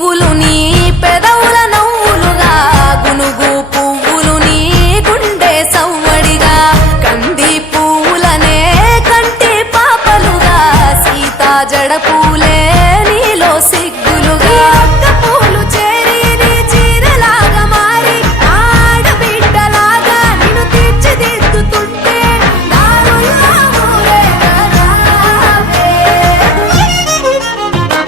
పువ్వులు నీ పెదవుల నవ్వులుగా గునుగు పువ్వులు నీ గుండె సవ్వడిగా కంది పువ్వులనే కంటి పాపలుగా సీతా జడ పూలే నీలో సిగ్గులుగా ఒక్క పూలు చేరి నీ చీరలాగా మారి ఆడబిడ్డలాగా నిన్ను తీర్చిదిద్దుతుంటే దారుల్లా ఊరేగరావే.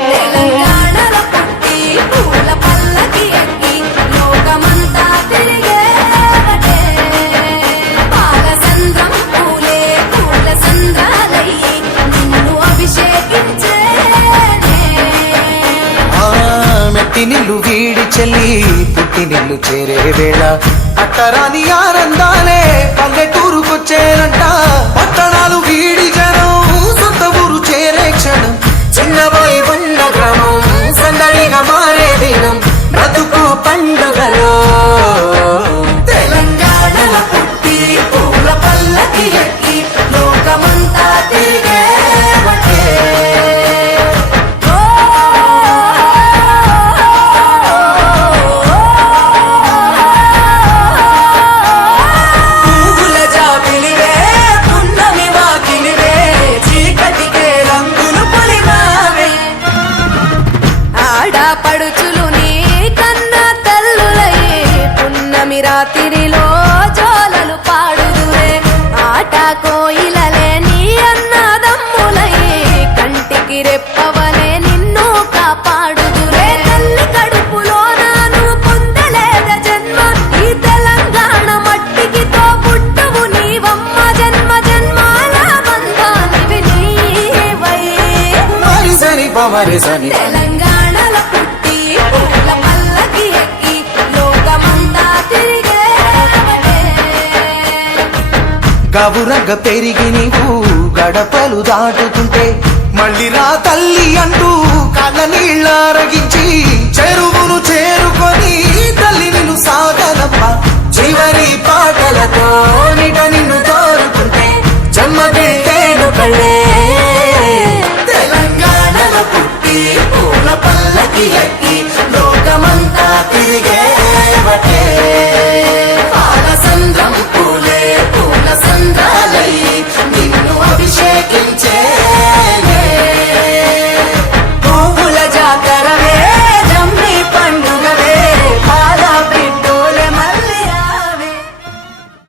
తెలంగాణలో పుట్టి పూల పల్లకి ఎక్కి లోకమంతా తిరిగేవటే. పాలసంద్రం పూలే పూల సంద్రాలయ్యి నిన్ను అభిషేకించేనే. మెట్టి నిల్లు వీడి చెల్లి పుట్టి నిల్లు చేరే వేళ అట్టరాని ఆనందాలే పల్లెటూరుకొచ్చేనంట. పట్టణాలు వీడి జనం సొంత ఊరు చేరే క్షణం చిన్నబోయి బండ గ్రామం సందడిగా మారే దినం బ్రతుకు పండుగలో. తెలంగాణలో పుట్టి పూల పల్లకి ఎక్కి లోకమంతా తిరిగేవటే. పువ్వుల జాబిలివే పున్నమి వాకిలివే చీకటికే రంగులు పొలిమావే. ఆడపడుచులు నీ కన్న తల్లులయ్యే పున్నమి రాత్రిలో జోలలు పాడుదురే. ఆట కోయిలలే నీ అన్నదమ్ములయ్యే కంటికి రెప్పవలే నిన్ను కాపాడుదురే. తల్లి కడుపులో నాను పొందలేద జన్మ ఈ తెలంగాణ మట్టికి తో పుట్టవు నీవమ్మ. జన్మ జన్మాల బంధానివి నీవై. మరిసని పమరిసని తెలంగాణలో పుట్టి పూల పల్లకి ఎక్కి లోకమంతా తిరిగేవటే. గవురగ పెరిగి నీవు గడపలు దాటుతుంటే మళ్ళీ రా తల్లి అంటూ కళ్ళ నీళ్ళ రగించి